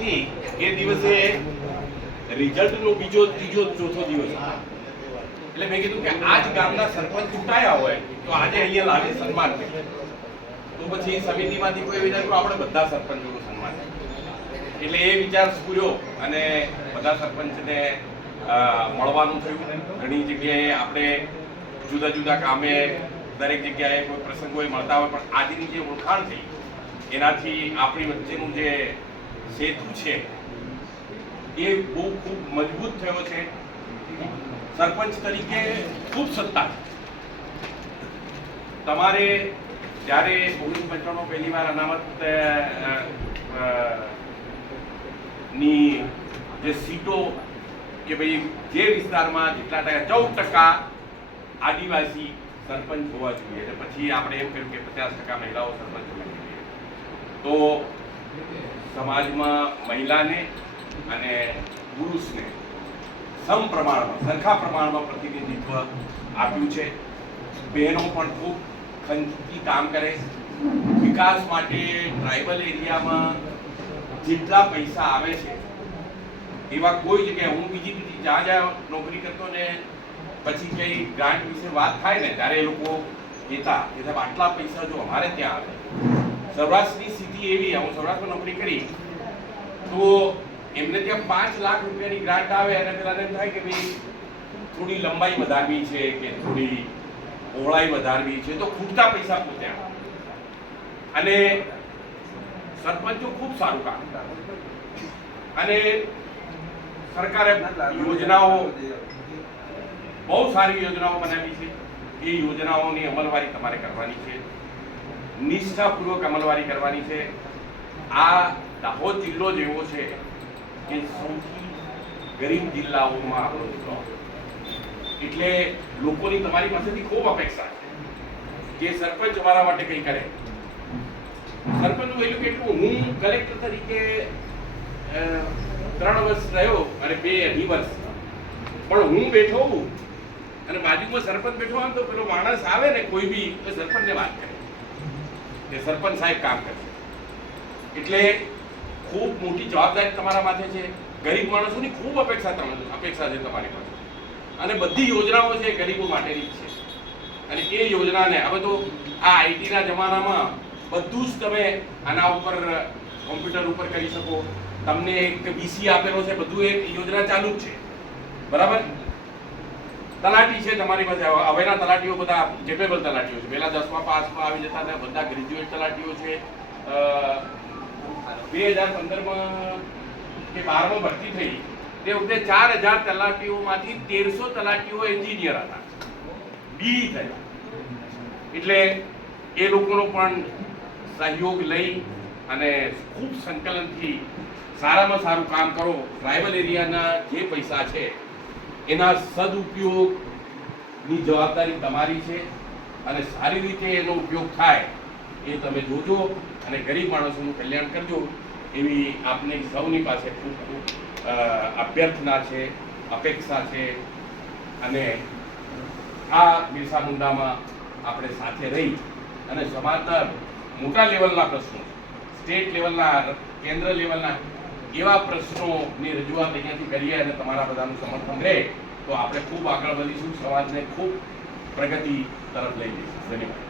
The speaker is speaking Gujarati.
હતી એ દિવસે રિઝલ્ટનો બીજો ત્રીજો ચોથો દિવસ. એટલે મેં કીધું કે આજ ગામના સરપંચ ચૂંટાયા હોય, તો આજે અહીંયા લાગે સન્માન તો પછી સમિતિમાંથી કોઈ વિચાર આપણે બધા સરપંચોનું સન્માન એટલે એ વિચાર સ્ફૂર્યો અને બધા સરપંચને મળવાનું થયું. ઘણી જગ્યાએ આપણે જુદા જુદા કામે દરેક જગ્યાએ કોઈ પ્રસંગોએ મળતા હોય, પણ આજની જે ઓળખાણ થઈ, એનાથી આપણી વચ્ચેનું જે સેતુ છે. એ બહુ ખૂબ મજબૂત થયો છે. સરપંચ તરીકે ખૂબ સત્તા તમારે જ્યારે ઓગણીસ પંચાણું પહેલી વાર અનામતની જે સીટો કે ભાઈ જે વિસ્તારમાં જેટલા ટકા, ચૌદ ટકા આદિવાસી સરપંચ હોવા જોઈએ. એટલે પછી આપણે એમ કહ્યું કે પચાસ ટકા મહિલાઓ સરપંચ હોવી જોઈએ. તો સમાજમાં મહિલાને અને પુરુષને સમ પ્રમાણમાં સરખા પ્રમાણમાં પ્રતિનિધિત્વ આપ્યું છે. બહેનો પણ ખૂબ ખંતી કામ કરે વિકાસ માટે ટ્રાઇબલ એરિયામાં જેટલા પૈસા આવે છે, એવા કોઈ જગ્યાએ, હું બીજી બીજી જ્યાં જ્યાં નોકરી કરતો ને પછી કંઈ ગ્રાન્ટ વિશે વાત થાય ને, ત્યારે એ લોકો કહેતા કે સાહેબ, આટલા પૈસા જો અમારે ત્યાં આવે. સૌરાષ્ટ્રની સ્થિતિ એવી હું સૌરાષ્ટ્રમાં નોકરી કરી, તો એમને ત્યાં પાંચ લાખ રૂપિયાની ગ્રાન્ટ આવે અને પેલાને થાય કે ભાઈ થોડી લંબાઈ વધારવી છે કે થોડી પહોળાઈ વધારવી છે, તો ખૂટતા પૈસા પોતે અને સરપંચો ખૂબ સારું કામ અને સરકારે યોજનાઓ, બહુ સારી યોજનાઓ બનાવી છે. એ યોજનાઓની અમલવારી તમારે કરવાની છે. નિષ્ઠાપૂર્વક અમલવારી કરવાની છે. આ દાહોદ જિલ્લો જ એવો છે કે સૌથી ગરીબ જિલ્લાઓમાં આપણો જિલ્લો. એટલે લોકોની તમારી પાસેથી ખૂબ અપેક્ષા છે કે સરપંચ અમારા માટે કંઈ કરે. સરપંચનું એટલું કેટલું? હું કલેક્ટર તરીકે ત્રણ વર્ષ રહ્યો અને બે અઢી વર્ષ. પણ હું બેઠો અને બાજુમાં સરપંચ બેઠો હોય તો પેલો માણસ આવે ને કોઈ બી સરપંચને વાત કરે. કે સરપંચ સાહેબ કામ કરશે. એટલે ખૂબ મોટી જવાબદારી તમારા માથે છે. ગરીબ માણસોની ખૂબ અપેક્ષા અપેક્ષા છે તમારી પાસે. અને બધી યોજનાઓ છે ગરીબો માટેની છે. અને એ યોજનાને હવે તો આ આઈટીના જમાનામાં બધું જ તમે આના ઉપર, કોમ્પ્યુટર ઉપર કરી શકો. તમને એક બીસી આપેલો છે, બધું એક યોજના ચાલુ જ છે. બરાબર? તલાટી છે તમારી પાસે. હવે- હવેના તલાટીઓ બધા કેપેબલ તલાટીઓ છે. પહેલા દસમા પાસમાં આવી જતા હતા. બધા ગ્રેજ્યુએટ તલાટીઓ છે. બે હજાર પંદરમાં કે બારમાં ભરતી થઈ. તે વખતે ચાર હજાર તલાટીઓમાંથી તેરસો તલાટીઓ એન્જિનિયર હતા. બી થયા. એટલે એ લોકોનો પણ સહયોગ લઈ અને ખૂબ સંકલનથી સારામાં સારું કામ કરો. ટ્રાઇબલ એરિયાના જે પૈસા છે એના સદુપયોગની જવાબદારી તમારી છે અને સારી રીતે એનો ઉપયોગ થાય એ તમે જોજો અને ગરીબ માણસોનું કલ્યાણ કરજો એવી આપની સૌની પાસે ખૂબ ખૂબ અભ્યર્થના છે, અપેક્ષા છે અને આ બિરસા મુંડામાં આપણે સાથે રહી અને સમાજના મોટા લેવલના પ્રશ્નો, સ્ટેટ લેવલના, કેન્દ્ર લેવલના એવા પ્રશ્નોની રજૂઆત અહીંયાથી કરીએ અને તમારા બધાનું સમર્થન રહે, તો આપણે ખૂબ આગળ વધીશું, સમાજને ખૂબ પ્રગતિ તરફ લઈ જઈશું. ધન્યવાદ.